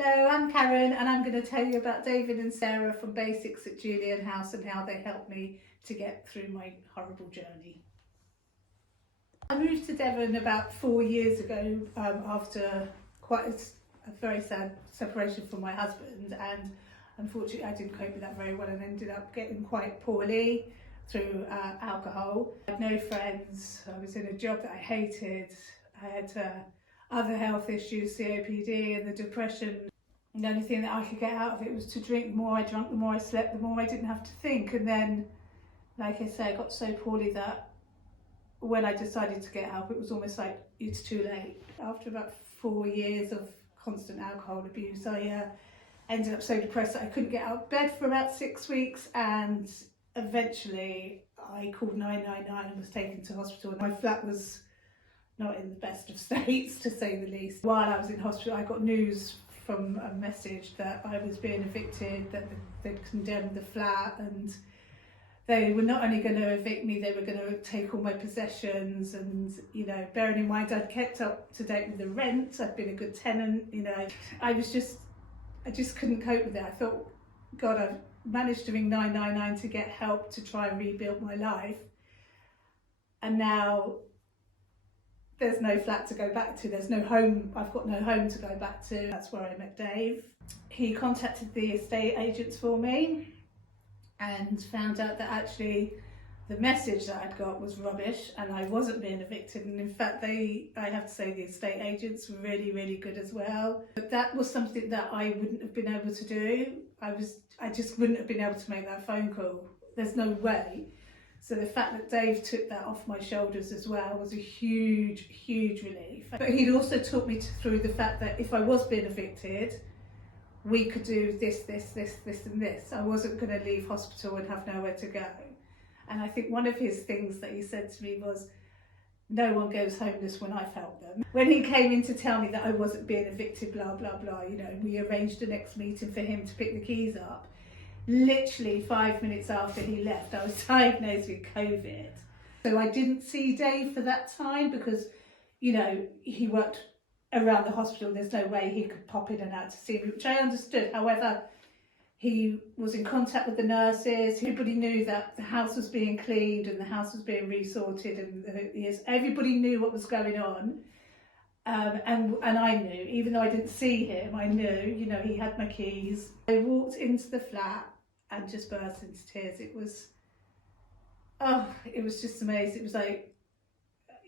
Hello, I'm Karen and I'm going to tell you about David and Sarah from Basics at Julian House and how they helped me to get through my horrible journey. I moved to Devon about 4 years ago after quite a very sad separation from my husband, and unfortunately I didn't cope with that very well and ended up getting quite poorly through alcohol. I had no friends, I was in a job that I hated, I had other health issues, COPD and the depression. And the only thing that I could get out of it was to drink. The more I drank, the more I slept, the more I didn't have to think. And then, like I say, I got so poorly that when I decided to get help, it was almost like it's too late. After about 4 years of constant alcohol abuse, I ended up so depressed that I couldn't get out of bed for about 6 weeks, and eventually I called 999 and was taken to hospital. And my flat was not in the best of states, to say the least. While I was in hospital, I got news from a message that I was being evicted, that they'd condemned the flat, and they were not only going to evict me, they were going to take all my possessions. And, you know, bearing in mind I'd kept up to date with the rent, I'd been a good tenant, you know, I just couldn't cope with it. I thought, God, I've managed to ring 999 to get help to try and rebuild my life, and now there's no flat to go back to, there's no home, I've got no home to go back to. That's where I met Dave. He contacted the estate agents for me and found out that actually the message that I'd got was rubbish and I wasn't being evicted. And in fact, I have to say the estate agents were really, really good as well. But that was something that I wouldn't have been able to do. I just wouldn't have been able to make that phone call. There's no way. So the fact that Dave took that off my shoulders as well was a huge, huge relief. But he'd also talked me through the fact that if I was being evicted, we could do this, this, this, this and this. I wasn't going to leave hospital and have nowhere to go. And I think one of his things that he said to me was, no one goes homeless when I've helped them. When he came in to tell me that I wasn't being evicted, blah, blah, blah, you know, we arranged the next meeting for him to pick the keys up. Literally 5 minutes after he left, I was diagnosed with COVID. So I didn't see Dave for that time because, you know, he worked around the hospital. There's no way he could pop in and out to see me, which I understood. However, he was in contact with the nurses. Everybody knew that the house was being cleaned and the house was being resorted, and everybody knew what was going on. And I knew, even though I didn't see him, I knew, you know, he had my keys. I walked into the flat and just burst into tears. It was just amazing. It was like,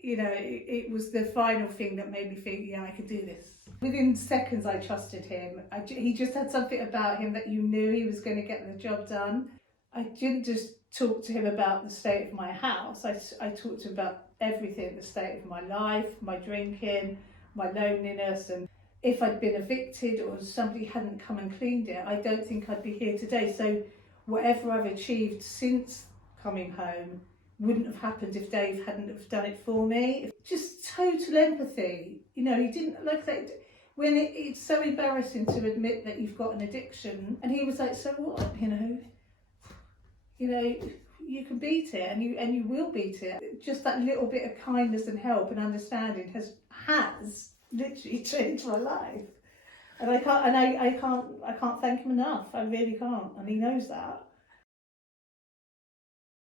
you know, it was the final thing that made me think, yeah, I could do this. Within seconds, I trusted him. He just had something about him that you knew he was going to get the job done. I didn't just talk to him about the state of my house. I talked to him about everything, the state of my life, my drinking, my loneliness, and if I'd been evicted or somebody hadn't come and cleaned it, I don't think I'd be here today. So whatever I've achieved since coming home wouldn't have happened if Dave hadn't have done it for me. Just total empathy. You know, he didn't like that. When it's so embarrassing to admit that you've got an addiction, and he was like, so what, you know, you can beat it, and you will beat it. Just that little bit of kindness and help and understanding has literally changed my life, and I can't thank him enough. I really can't, and he knows that.